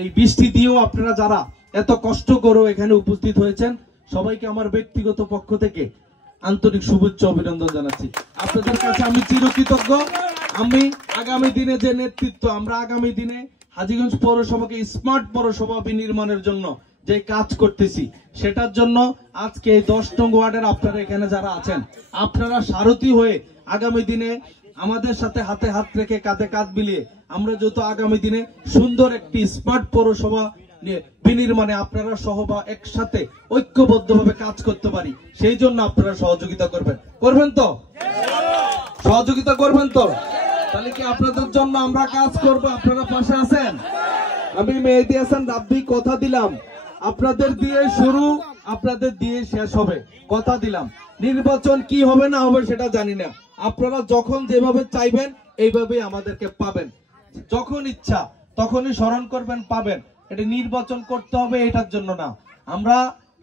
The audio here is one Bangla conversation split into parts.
এই বৃষ্টি দিয়েও আপনারা যারা এত কষ্ট করে এখানে উপস্থিত হয়েছেন সবাইকে আমার ব্যক্তিগত পক্ষ থেকে আন্তরিক শুভেচ্ছা অভিনন্দন জানাচ্ছি। আপনাদের কাছে আমি চিরকৃতজ্ঞ। আমি আগামী দিনে যে নেতৃত্ব আমরা আগামী দিনে হাজীগঞ্জ পৌরসভাকে স্মার্ট পৌরসভা বিনির্মাণের জন্য যে কাজ করতেছি সেটার জন্য আজকে এই 10 নং ওয়ার্ডের আপনারা এখানে যারা আছেন আপনারা সারথি হয়ে আগামী দিনে আমাদের সাথে হাতে হাত রেখে কাঁধে কাঁধ মিলিয়ে আমরা যত আগামী দিনে সুন্দর একটি স্মার্ট পৌরসভা বিনির্মাণে আপনারা সহ বা একসাথে ঐক্যবদ্ধভাবে কাজ করতে পারি সেই জন্য আপনারা সহযোগিতা করবেন তো সহযোগিতা করবেন তো তাহলে কি আপনাদের জন্য আমরা কাজ করব? আপনারা পাশে আছেন? আমি মেহেদী হাসান রাব্বি কথা দিলাম আপনাদের দিয়ে শুরু আপনাদের দিয়ে শেষ হবে, কথা দিলাম। নির্বাচন কি হবে না হবে সেটা জানি না, আপনারা যখন যেভাবে চাইবেন এইভাবেই আমাদেরকে পাবেন, যখন ইচ্ছা তখনই স্মরণ করবেন পাবেন। এটা নির্বাচন করতে হবে এটার জন্য না, আমরা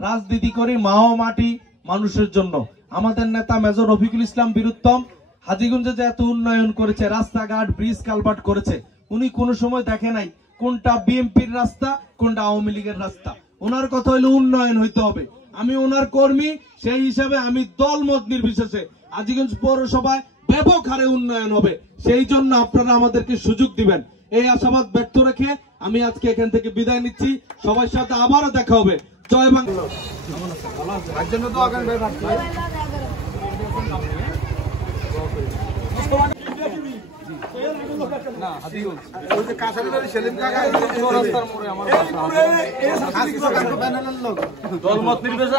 রাজনীতি করি মা ও মাটি মানুষের জন্য। আমাদের নেতা মেজর রফিকুল ইসলাম বীরুত্তম হাজীগঞ্জে যে এত উন্নয়ন করেছে, রাস্তাঘাট ব্রিজ কালভার্ট করেছে, উনি কোনো সময় দেখে নাই কোনটা বিএনপির রাস্তা কোনটা আওয়ামী লীগের রাস্তা। ওনার কথা হলো উন্নয়ন হইতে হবে। আমি ওনার কর্মী, সেই হিসাবে আমি দলমত নির্বিশেষে হাজীগঞ্জ পৌরসভায় ব্যাপক হারে উন্নয়ন হবে, সেই জন্য আপনারা আমাদেরকে সুযোগ দিবেন। এই আশাবাদ ব্যক্ত রেখে আমি আজকে এখান থেকে বিদায় নিচ্ছি। সবার সাথে আবারও দেখা হবে। জয় বাংলা। দলমত নির্বিশেষে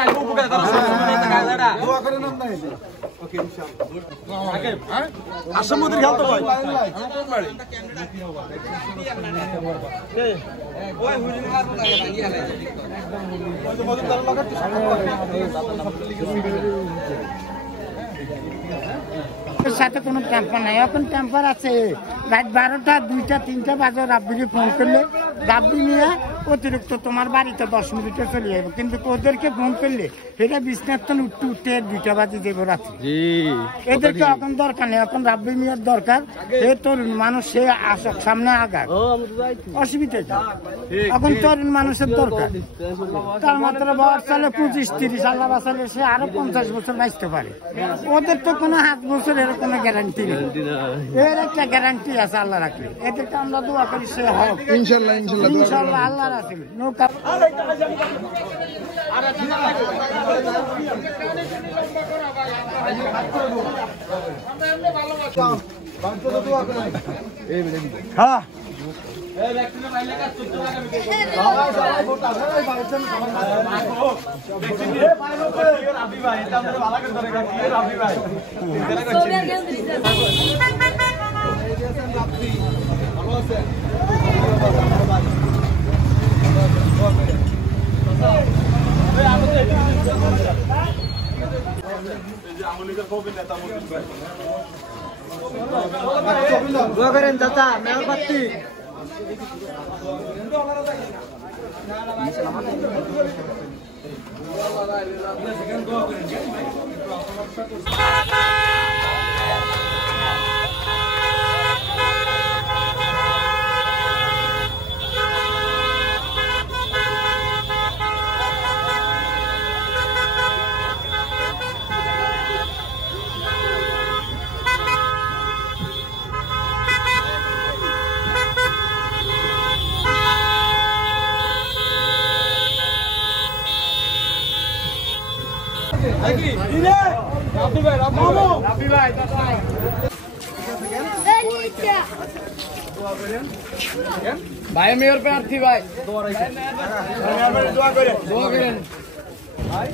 আসামদের খেয়াল তো ভাই সাথে কোনো টেম্পার নাই। এখন টেম্পার আছে রাত 12টা 2টা 3টা বাজে রাব্বিকে ফোন করলে রাব্বি নিয়ে অতিরিক্ত তোমার বাড়িতে 10 মিনিটে চলে যাবে, কিন্তু ওদেরকে ফোন করলে সেটা বিছনার তো উঠতে 2টা বাজে দেবো রাত্রে। এদেরকে এখন দরকার নেই, এখন রাব্বি মিয়ার দরকার। এই তরুণ মানুষ সে আসক সামনে আগাক, অসুবিধা এখন তরুণ মানুষের দরকার। তার মাত্র বয়স চলে 25-30, আল্লাহ বাঁচালে সে আরো 50 বছর বাঁচতে পারে। ওদের তো কোনো 7 বছর এর কোনো গ্যারান্টি নেই, এর একটা গ্যারান্টি আছে আল্লাহ রাখলে। এদেরকে আমরা দোয়া করি সে হোক ইনশাল্লাহ ইনশাল্লাহ আল্লাহ রাখলে নৌকা। হ্যাঁ দোয়া করেন চাচা মেয়র প্রার্থী। ভাই মেয়র প্রার্থী ভাই দোয়া করেন ভাই।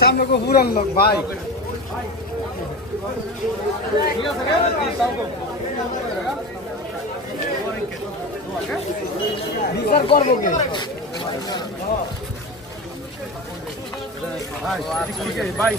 সামনে কো পুরান লোক ভাই বিচার করবো কে ভাই